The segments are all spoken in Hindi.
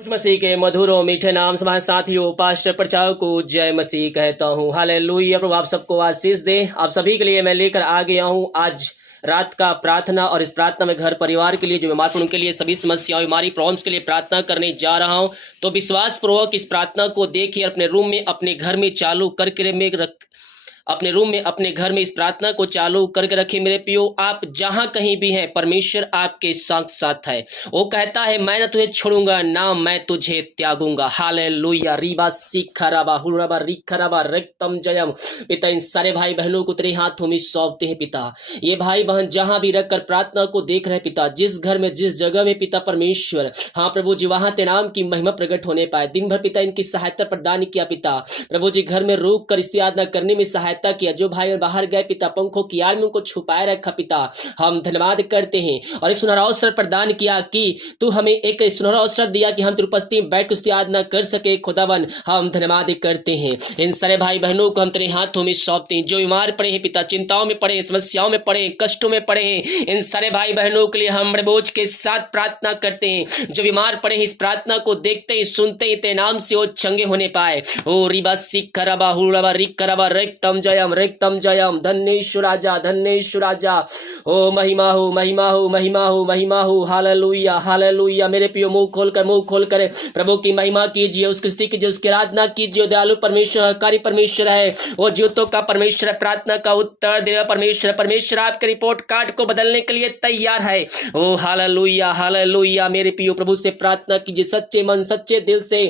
यीशु मसीह के मधुर और मीठे नाम से हमारे साथियों पास्टर प्रचार को जय मसीह कहता हूँ। हालेलुया। प्रभु आप सबको आशीष दे। आप सभी के लिए मैं लेकर आ गया हूँ आज रात का प्रार्थना, और इस प्रार्थना में घर परिवार के लिए, जो बीमार उनके लिए, सभी समस्याओं बीमारी प्रॉब्लम्स के लिए प्रार्थना करने जा रहा हूँ। तो विश्वास पूर्वक इस प्रार्थना को देखिए, अपने रूम में, अपने घर में चालू करके अपने रूम में, अपने घर में इस प्रार्थना को चालू करके रखिए। मेरे प्रियो, आप जहां कहीं भी हैं, परमेश्वर आपके साथ साथ है। वो कहता है, मैं ना तुझे छोड़ूंगा, ना मैं तुझे त्यागूंगा। हालेलुया। रीबा सीखराबा हुरबा रिखराबा रक्तम जयम। पिता, इन सारे भाई बहनों को तेरे हाथों में सौंपते हैं पिता। ये भाई बहन जहां भी रखकर प्रार्थना को देख रहे पिता, जिस घर में, जिस जगह में पिता परमेश्वर, हाँ प्रभु जी, वहां तेरे नाम की महिमा प्रकट होने पाए। दिन भर पिता इनकी सहायता प्रदान किया पिता। प्रभु जी, घर में रोक कर स्तुति आराधना करने में सहायता किया। जो भाई और बाहर गए पिता, पंखों की आड़ में उनको छुपाए रखा पिता। हम धन्यवाद करते हैं। और एक सुनहरा अवसर प्रदान किया कि तू हमें एक सुनहरा अवसर दिया कि हम तेरी उपस्थिति में बैठ स्तुति आराधना कर सके। खुदावन, हम धन्यवाद करते हैं। इन सारे भाई बहनों को हम तेरे हाथों में सौंपते हैं। जो बीमार पड़े हैं पिता, चिंताओं में पड़े हैं, समस्याओं में पड़े हैं, कष्टों में पड़े हैं, इन सारे भाई बहनों के लिए हम बड़े बोझ के साथ प्रार्थना करते हैं। जो बीमार पड़े हैं, इस प्रार्थना को देखते ही सुनते ही तेरे नाम से वो चंगे होने पाए। ओ रिबा सिखरबा हुरबा रिखरबा रक्तम जयम रक्तम जयम। धन्येश्वर राजा, धन्येश्वर राजा। ओ महिमा हो, महिमा हो, महिमा हो, महिमा हो। Hallelujah, hallelujah. मेरे प्रियो, मुंह खोल कर प्रभु की महिमा कीजिए, उसकी स्तुति कीजिए, उसकी आराधना कीजिए। दयालु परमेश्वर, हकारी परमेश्वर है, वो जीवतों का परमेश्वर है, प्रार्थना का उत्तर देगा परमेश्वर। परमेश्वर आपके रिपोर्ट कार्ड को बदलने के लिए तैयार है। ओ हालेलुया, हालेलुया। मेरे प्रियो, प्रभु से प्रार्थना कीजिए, सच्चे मन सच्चे दिल से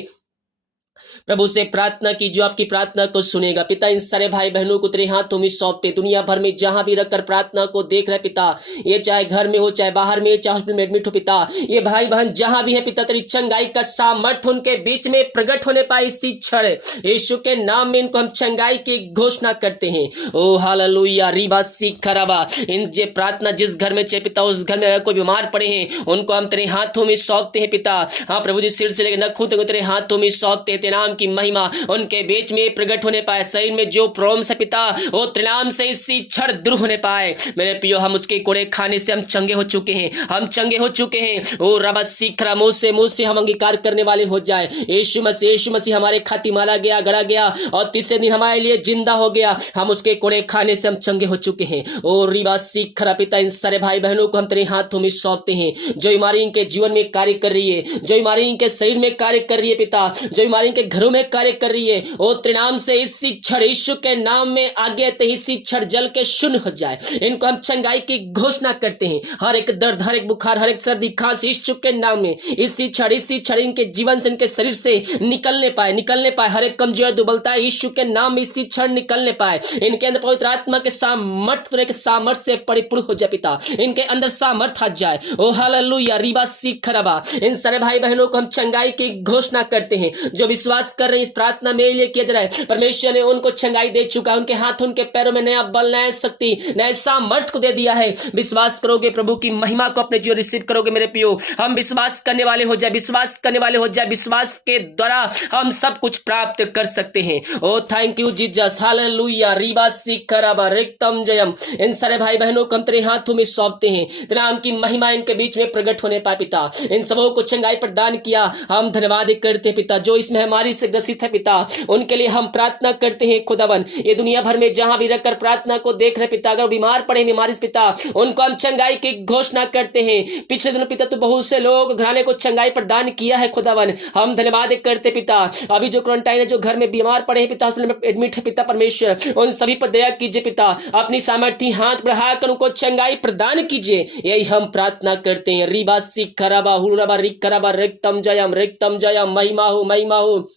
प्रभु से प्रार्थना की, जो आपकी प्रार्थना को सुनेगा। पिता, इन सारे भाई बहनों को तेरे हाथों में सौंपते। दुनिया भर में जहां भी रखकर प्रार्थना को देख रहे पिता, ये चाहे घर में हो, चाहे बाहर में, चाहे हॉस्पिटल में एडमिट हो पिता, ये भाई बहन जहां भी है पिता, तेरी चंगाई का सामर्थ्य उनके बीच में प्रकट होने पाए। इसी क्षण यीशु के नाम में इनको हम चंगाई की घोषणा करते हैं। ओ हालेलुया। रीबा सिखराबा। इन जे प्रार्थना जिस घर में चाहे पिता, उस घर में अगर कोई बीमार पड़े हैं, उनको हम तेरे हाथों में सौंपते हैं पिता। हाँ प्रभु जी, सिर से लेकर नखूं तक तेरे हाथों में सौंपते हैं। नाम की महिमा उनके बीच में प्रकट होने पाए। शरीर में जो प्रॉब्लम्स है पिता, वो त्रिनाम से इसी क्षण दूर होने पाए। मेरे प्रियो, हम उसके कोड़े खाने से हम चंगे हो चुके हैं, हम चंगे हो चुके हैं। ओ रबा सीखरा, मुंह से हम अंगीकार करने वाले हो जाए। यीशु मसीह हमारे खातिर मारा गया, गड़ा गया, और तीसरे दिन हमारे लिए जिंदा हो गया। हम उसके कोड़े खाने से हम चंगे हो चुके हैं। ओ रिबा सीखरा। पिता, इन सारे भाई बहनों को हम तेरे हाथों में सौंपते हैं। जो बीमारी इनके जीवन में कार्य कर रही है, जो बीमारी इनके शरीर में कार्य कर रही है पिता, जो बीमारी इनके घरों में कार्य कर रही है, वो त्रिनाम से इसी क्षण यीशु के नाम में आगे तो इसी क्षण जल के शून्य हो जाए। इनको हम चंगाई की घोषणा करते हैं। हर एक दर्द, हर एक बुखार, हर एक सर्दी खांसी यीशु के नाम में इसी क्षण इनके जीवन से, इनके शरीर से निकलने पाए। हर एक कमजोर दुर्बलता यीशु के नाम में इसी क्षण निकलने पाए। इनके अंदर पवित्र आत्मा के सामर्थ्य से परिपूर्ण हो जाए पिता। इनके अंदर सामर्थ्य आ जाए। ओ हालेलुया। रीबा सिखरबा। इन सारे भाई बहनों को हम चंगाई की घोषणा करते हैं। जो विश्वास कर रहे हैं, इस प्रार्थना में लिए किया जा रहा है, परमेश्वर ने उनको चंगाई दे चुका है। उनके हाथ, उनके पैरों में नया बल, नया शक्ति, नया सामर्थ्य को दे दिया है। विश्वास करोगे, प्रभु की महिमा को अपने जीवन रिसीव करोगे। मेरे प्रियो, हम विश्वास करने वाले हो जाए, विश्वास करने वाले हो जाए। विश्वास के द्वारा हम सब कुछ प्राप्त कर सकते हैं। Oh thank you Jesus. Hallelujah. रीबा सिखराबा रक्तम जयम। इन सारे भाई बहनों को हम तेरे हाथों में सौंपते हैं। तेरे नाम की महिमा इनके बीच में प्रकट होने पाए पिता। इन सबों को चंगाई प्रदान किया, हम धन्यवाद करते हैं पिता। जो इस महामारी से ग्रसित है पिता, उनके लिए हम प्रार्थना करते हैं। खुदावन, ये दुनिया भर में जहां भी रखकर प्रार्थना को देख रहे पिता, अगर बीमार पड़े बीमारी से पिता, उनको हम चंगाई की घोषणा करते हैं। पिछले दिनों पिता, तो बहुत से लोग घराने को चंगाई प्रदान किया है। खुदावन, हम धन्यवाद करते पिता। अभी जो क्वारंटाइन है, जो घर में बीमार पड़े हैं पिता, हॉस्पिटल में एडमिट है पिता परमेश्वर, उन सभी पर दया कीजिए पिता। अपनी सामर्थ्य हाथ बढ़ाकर उनको चंगाई प्रदान कीजिए। यही हम प्रार्थना करते हैं। रीबा सिखराबा हुरबा रिखराबा रक्तम जयम रक्तम जयम। महिमा हो, महिमा हो।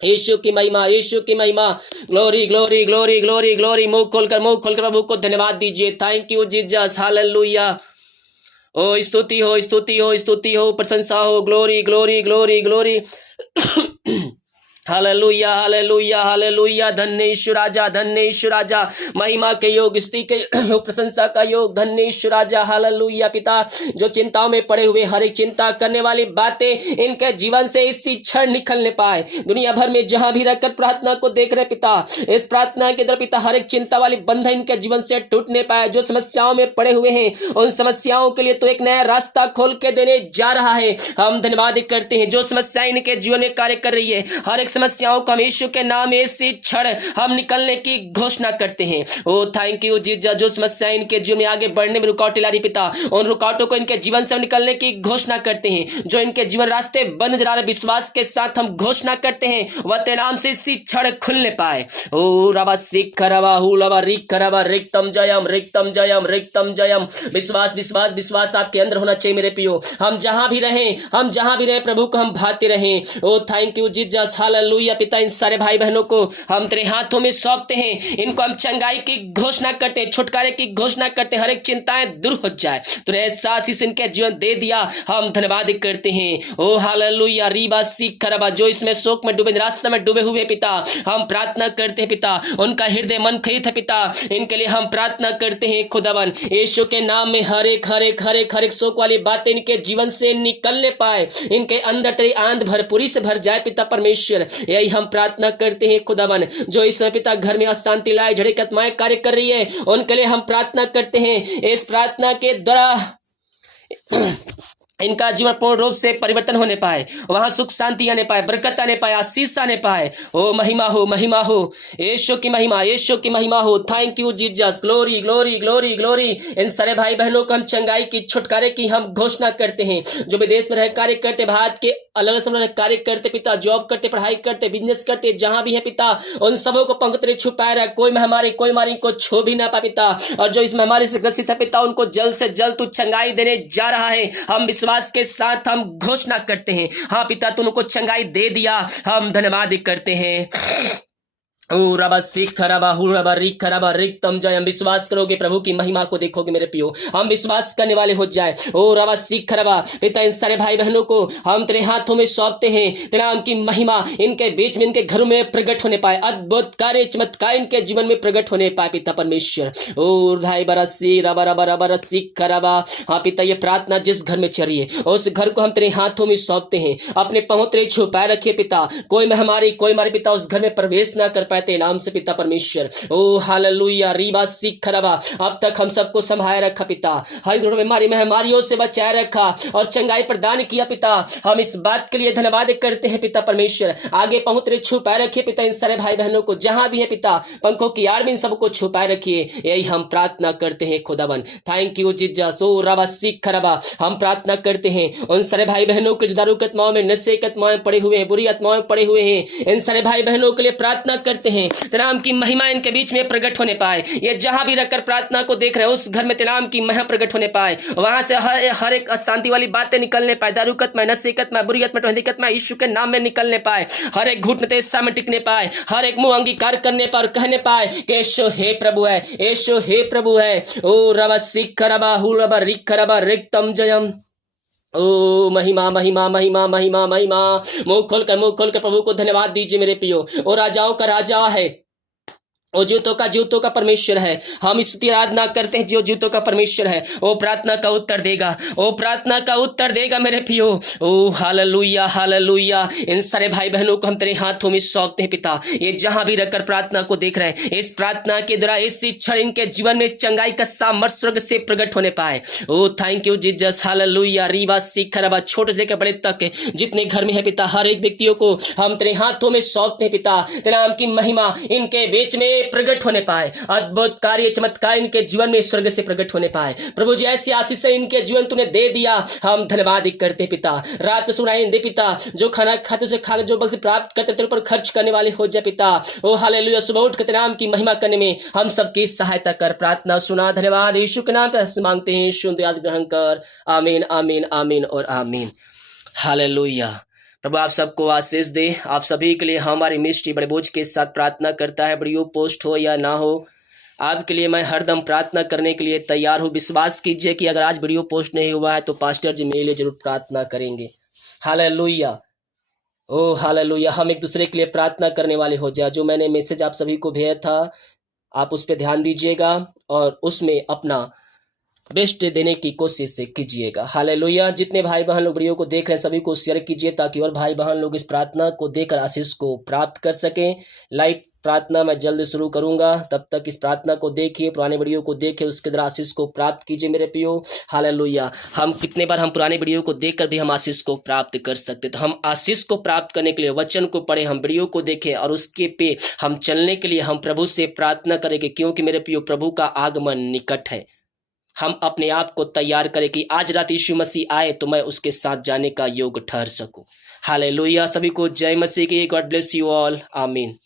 यीशु की महिमा, यीशु की महिमा। Glory, glory, glory, glory, glory. मुंह खोलकर प्रभु को धन्यवाद दीजिए। Thank you Jesus. हालेलुया। ओ स्तुति हो, स्तुति हो, स्तुति हो, प्रशंसा हो। Glory, glory, glory, glory. Hallelujah hallelujah hallelujah. धन्य यीशु राजा, धन्य यीशु राजा। महिमा के योग, स्तुति के योग, प्रशंसा का योग। धन्य यीशु राजा। हालेलुया पिता, जो चिंताओं में पड़े हुए, हर एक चिंता करने वाली बातें इनके जीवन से इसी क्षण निकलने पाए। दुनिया भर में जहां भी रहकर प्रार्थना को देख रहे पिता, इस प्रार्थना के द्वारा पिता हर एक चिंता वाली बंधन इनके जीवन से टूटने पाए। जो समस्याओं में पड़े हुए हैं, उन समस्याओं के लिए तो एक नया रास्ता खोल के देने जा रहा है। हम धन्यवाद करते हैं। जो समस्याएं इनके जीवन में कार्य कर रही है, हर एक समस्याओं को हम यीशु के नाम में इसी क्षण हम निकलने की घोषणा करते हैं। ओ थैंक यू जीजा। जो समस्याएं इनके जीवन में आगे बढ़ने में रुकावटें ला रही पिता, उन रुकावटों को इनके जीवन से निकलने की घोषणा करते हैं। जो इनके जीवन रास्ते बंद नजर आ रहे, विश्वास के साथ हम घोषणा करते हैं वह तेरे नाम से इसी क्षण खुलने पाए। ओ रवा सिख रवा हुलवा रिक रवा रिक्तम जयम रिक्तम जयम रिक्तम जयम। विश्वास विश्वास विश्वास आपके अंदर होना चाहिए मेरे पियो। हम जहां भी रहें प्रभु को हम भाते रहें। ओ थैंक यू जीजस। हालेलुया पिता, इन सारे भाई बहनों को हम तेरे हाथों में सौंपते हैं। इनको हम चंगाई की घोषणा करते हैं, छुटकारे की घोषणा करते हैं। हर एक चिंताएं दूर हो जाए। तूने ऐसा आशीष इनके जीवन दे दिया, हम धन्यवाद करते हैं। ओ हालेलुया रीबा सीख खरबा। जो इसमें शोक में डूबे, निराशा में डूबे हुए पिता, हम प्रार्थना करते हैं पिता, उनका हृदय मन खरीद है पिता, इनके लिए हम प्रार्थना करते हैं खुदावन यीशु के नाम में। हर एक शोक वाली बातें इनके जीवन से निकलने पाए, इनके अंदर तेरी आंध भरपूरी से भर जाए पिता परमेश्वर। यही हम प्रार्थना करते हैं खुदावन। जो इस समय पिता घर में अशांति लाए, झड़े आत्माएं कार्य कर रही है, उनके लिए हम प्रार्थना करते हैं। इस प्रार्थना के द्वारा इनका जीवन पूर्ण रूप से परिवर्तन होने पाए, वहां सुख शांति आने पाए, बरकत आने पाए, आशीष आने पाए। ओ महिमा हो, महिमा हो, यीशु की महिमा, यीशु की महिमा हो। Thank you Jesus. Glory glory glory glory. इन सारे भाई बहनों को हम चंगाई की, छुटकारे की हम घोषणा करते हैं। जो विदेश में रह कार्य करते, भारत के अलग अलग समय कार्य करते पिता, जॉब करते, पढ़ाई करते, बिजनेस करते, जहां भी है पिता, उन सबों को पंक्ति छुपाए रहा। कोई महामारी को छू भी ना पा पिता। और जो इस महामारी से ग्रसित है पिता, उनको जल्द से जल्द तू चंगाई देने जा रहा है। हम विश्वास के साथ हम घोषणा करते हैं। हाँ पिता, तूने को चंगाई दे दिया, हम धन्यवाद करते हैं। ओ रबा सीख रबा हु रबा रिक रबा रिक्तम जयम। विश्वास करोगे, प्रभु की महिमा को देखोगे मेरे पियो। हम विश्वास करने वाले हो जाए। ओ रबा सीख रबा पिता, इन सारे भाई बहनों को हम तेरे हाथों में सौंपते हैं। तेरे नाम की महिमा इनके बीच में, इनके घरों में प्रकट होने पाए। अद्भुत कार्य, चमत्कार इनके जीवन में प्रकट होने पाए पिता परमेश्वर। ओ भाई बरसी रबा रबा रबा सीख रबा। हाँ पिता, ये प्रार्थना जिस घर में चली है, उस घर को हम तेरे हाथों में सौंपते हैं। अपने पांव तेरे छुपाए रखिए पिता। कोई महामारी, कोई मारे पिता उस घर में प्रवेश ना कर पाए नाम से पिता परमेश्वर। ओ हालेलुया रीबा सीख खरबा। अब तक हम सबको संभाले रखा पिता, हर बीमारी महामारियों से बचाए रखा और चंगाई प्रदान किया पिता। हम इस बात के लिए धन्यवाद करते हैं पिता परमेश्वर। आगे पहुंच रहे छुपाए रखिए पिता इन सारे भाई बहनों को, जहां भी है पिता, पंखों की आड़ में इन सबको छुपाए रखिए। यही हम प्रार्थना करते हैं खुदावन। Thank you Jesus. ओ रबा सीख खरबा। हम प्रार्थना करते हैं उन सारे भाई बहनों के जो दारू की आत्माओं में, नशे की आत्माओं में पड़े हुए हैं, बुरी आत्माओं में पड़े हुए हैं, इन सारे भाई बहनों के लिए प्रार्थना करते हैं। तेनाम की महिमा इनके बीच में प्रकट होने पाए। ये जहां भी रहकर प्रार्थना को देख रहे हैं, उस घर में तेनाम की महिमा प्रकट होने पाए। वहां से हर एक अशांति वाली बातें निकलने पाए, दारूकत में, नसीकत में, बुरीयत में, टहलीकत में, यीशु के नाम में निकलने पाए। हर एक घुटने तेज में टिकने पाए, हर एक मुंह अंगीकार करने पर कहने पाए कि यीशु हे प्रभु है, यीशु हे प्रभु है। ओ रबा सिख रबा हु रबा रिक रबा रिक्तम जयम। ओ महिमा महिमा महिमा महिमा महिमा। मुंह खोलकर प्रभु को धन्यवाद दीजिए मेरे पियो। ओ राजाओं का राजा है, वो जीवतों का परमेश्वर है। हम स्तुति आराधना करते हैं जो जीवतों का परमेश्वर है। वो प्रार्थना का उत्तर देगा, वो प्रार्थना का उत्तर देगा मेरे पियो। ओ हालेलुया हालेलुया। इन सारे भाई बहनों को हम तेरे हाथों में सौंपते हैं पिता। ये जहां भी रहकर प्रार्थना को देख रहे हैं, इस प्रार्थना के द्वारा इस क्षण इनके जीवन में चंगाई का सामर्थ स्वर्ग से प्रकट होने पाए। Oh thank you Jesus. Hallelujah रीबा सीख रबा। छोटे से लेकर बड़े तक जितने घर में है पिता, हर एक व्यक्तियों को हम तेरे हाथों में सौंपते हैं पिता। तेरे नाम की महिमा इनके बीच में प्रकट होने पाए। अद्भुत कार्य, चमत्कार इनके जीवन में स्वर्ग से प्रकट होने पाए। प्रभु जी ऐसी आशीष से इनके जीवन तूने दे दिया, हम धन्यवाद करते पिता। रात में सुनाई दे पिता, जो खाना खाते से खा जो बल से प्राप्त करते तेरे ऊपर खर्च करने वाले हो जाए पिता। ओ हालेलुया। सुबह उठ के नाम की महिमा करने में हम सबकी सहायता कर। प्रार्थना सुना, धन्यवाद यीशु के नाम पे मांगते हैं, सुन आज ग्रहण कर। आमीन आमीन आमीन और आमीन। हालेलुया। प्रभु आप सबको आशीष दे। आप सभी के लिए हमारी मिस्ट्री बड़े बोझ के साथ प्रार्थना करता है। वीडियो पोस्ट हो या ना हो, आपके लिए मैं हरदम प्रार्थना करने के लिए तैयार हूँ। विश्वास कीजिए कि अगर आज वीडियो पोस्ट नहीं हुआ है तो पास्टर जी मेरे लिए जरूर प्रार्थना करेंगे। हालेलुया। Oh hallelujah! हम एक दूसरे के लिए प्रार्थना करने वाले हो जाए। जो मैंने मैसेज आप सभी को भेजा था, आप उस पे ध्यान दीजिएगा और उसमें अपना बेस्ट देने की कोशिश से कीजिएगा। हालेलुया! जितने भाई बहन लोग वीडियो को देख रहे हैं सभी को शेयर कीजिए ताकि और भाई बहन लोग इस प्रार्थना को देकर आशीष को प्राप्त कर सकें। लाइव प्रार्थना मैं जल्द शुरू करूंगा, तब तक इस प्रार्थना को देखिए, पुराने वीडियो को देखिए, उसके द्वारा आशीष को प्राप्त कीजिए मेरे प्रियो। हालेलुया! हम कितने बार हम पुराने वीडियो को देखकर भी हम आशीष को प्राप्त कर सकते, तो हम आशीष को प्राप्त करने के लिए वचन को पढ़े, हम वीडियो को देखें और उसके पे हम चलने के लिए हम प्रभु से प्रार्थना करेंगे, क्योंकि मेरे प्रियो प्रभु का आगमन निकट है। हम अपने आप को तैयार करें कि आज रात यीशु मसीह आए तो मैं उसके साथ जाने का योग ठहर सकूं। हालेलुया! सभी को जय मसीह की। God bless you all. आमीन।